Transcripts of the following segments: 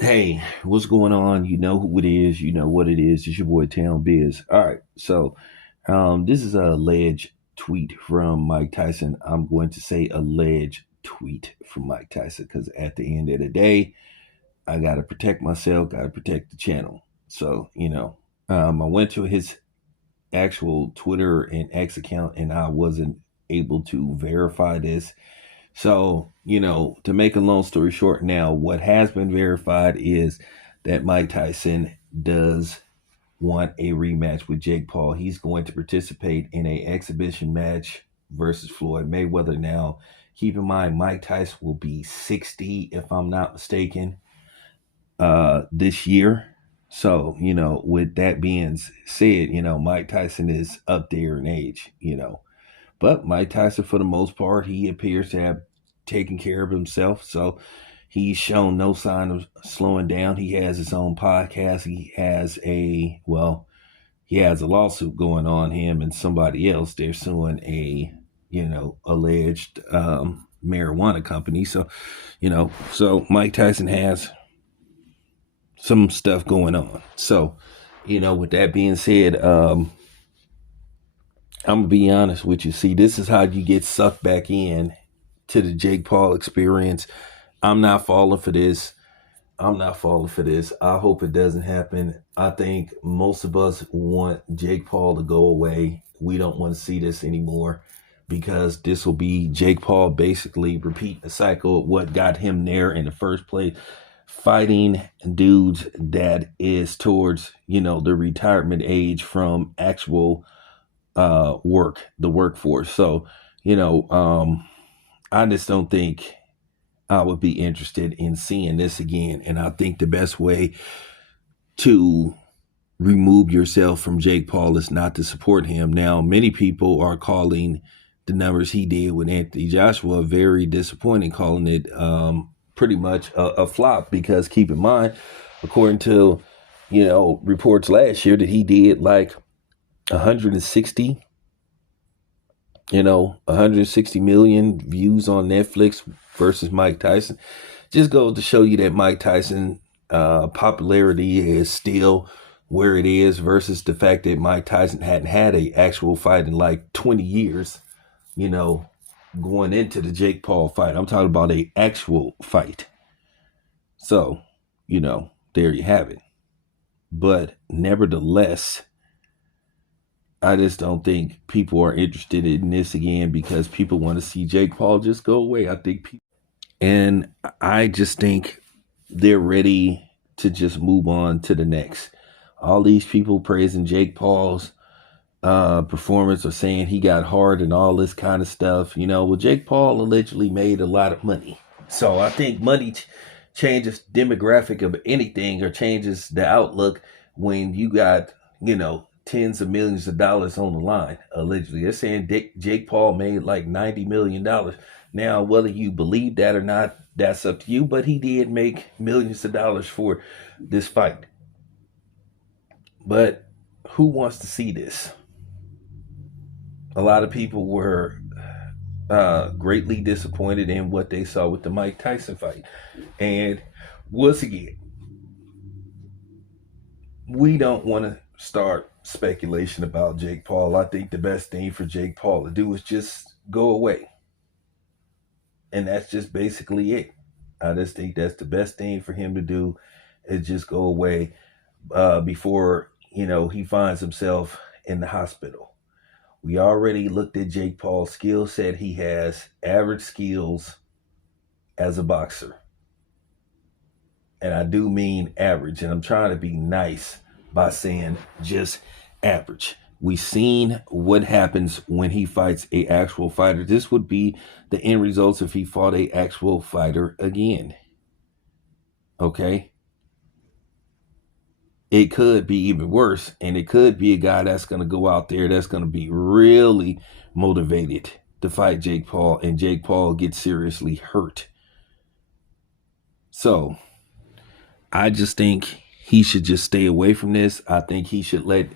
Hey, what's going on? You know who it is. You know what it is. It's your boy Town Biz. All right, so this is a alleged tweet from Mike Tyson. I'm going to say alleged tweet from Mike Tyson because at the end of the day, I got to protect myself, got to protect the channel. So I went to his actual Twitter and X account, and I wasn't able to verify this. So, to make a long story short now, what has been verified is that Mike Tyson does want a rematch with Jake Paul. He's going to participate in a exhibition match versus Floyd Mayweather. Now, keep in mind, Mike Tyson will be 60, if I'm not mistaken, this year. So, with that being said, Mike Tyson is up there in age. But Mike Tyson, for the most part, he appears to have taken care of himself. So he's shown no sign of slowing down. He has his own podcast. He has a lawsuit going on him and somebody else. They're suing a, alleged marijuana company. So Mike Tyson has some stuff going on. So, with that being said, I'm gonna be honest with you. See, this is how you get sucked back in to the Jake Paul experience. I'm not falling for this. I'm not falling for this. I hope it doesn't happen. I think most of us want Jake Paul to go away. We don't want to see this anymore because this will be Jake Paul basically repeating the cycle of what got him there in the first place, fighting dudes that is towards, the retirement age from actual the workforce. So, I just don't think I would be interested in seeing this again. And I think the best way to remove yourself from Jake Paul is not to support him. Now, many people are calling the numbers he did with Anthony Joshua very disappointing, calling it pretty much a flop because keep in mind, according to, reports last year that he did like 160 160 million views on Netflix versus Mike Tyson. Just goes to show you that Mike Tyson popularity is still where it is versus the fact that Mike Tyson hadn't had a actual fight in like 20 years, you know, going into the Jake Paul fight. I'm talking about a actual fight. So, there you have it. But nevertheless, I just don't think people are interested in this again because people want to see Jake Paul just go away. And I just think they're ready to just move on to the next. All these people praising Jake Paul's performance or saying he got hard and all this kind of stuff. Well, Jake Paul allegedly made a lot of money. So I think money changes demographic of anything or changes the outlook when you got, tens of millions of dollars on the line. Allegedly, they're saying Jake Paul made like $90 million. Now, whether you believe that or not, that's up to you. But he did make millions of dollars for this fight. But who wants to see this? A lot of people were greatly disappointed in what they saw with the Mike Tyson fight. And once again, we don't want to start speculation about Jake Paul. I think the best thing for Jake Paul to do is just go away. And that's just basically it. I just think that's the best thing for him to do is just go away before, he finds himself in the hospital. We already looked at Jake Paul's skill set. He has average skills as a boxer. And I do mean average. And I'm trying to be nice by saying just average. We've seen what happens when he fights a actual fighter. This would be the end results if he fought a actual fighter again. Okay? It could be even worse, and it could be a guy that's going to go out there that's going to be really motivated to fight Jake Paul, and Jake Paul gets seriously hurt. So, I just think he should just stay away from this. I think he should let,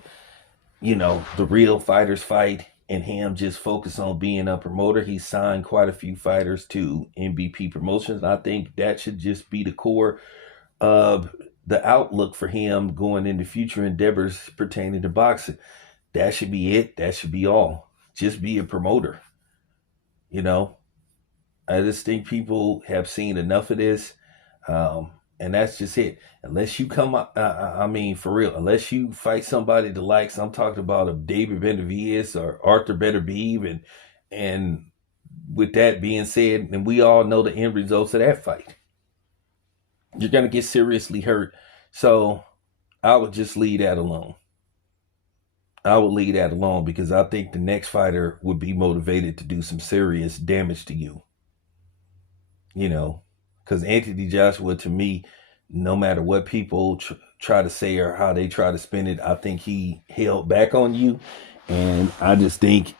the real fighters fight and him just focus on being a promoter. He signed quite a few fighters to MVP Promotions. I think that should just be the core uh, the outlook for him going into future endeavors pertaining to boxing. That should be it. That should be all. Just be a promoter. You know, I just think people have seen enough of this. And that's just it. Unless you come up, I mean, for real, unless you fight somebody the likes, I'm talking about a David Benavidez or Arthur Beterbiev, and with that being said, and we all know the end results of that fight, you're gonna get seriously hurt. So I would just leave that alone. I would leave that alone because I think the next fighter would be motivated to do some serious damage to you. You know, because Anthony Joshua, to me, no matter what people try to say or how they try to spin it, I think he held back on you. And I just think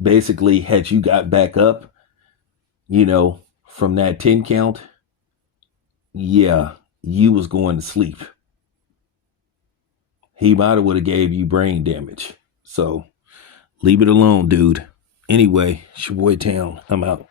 basically, had you got back up, from that 10 count, yeah, you was going to sleep. He might have would have gave you brain damage. So leave it alone, dude. Anyway, it's your boy Town. I'm out.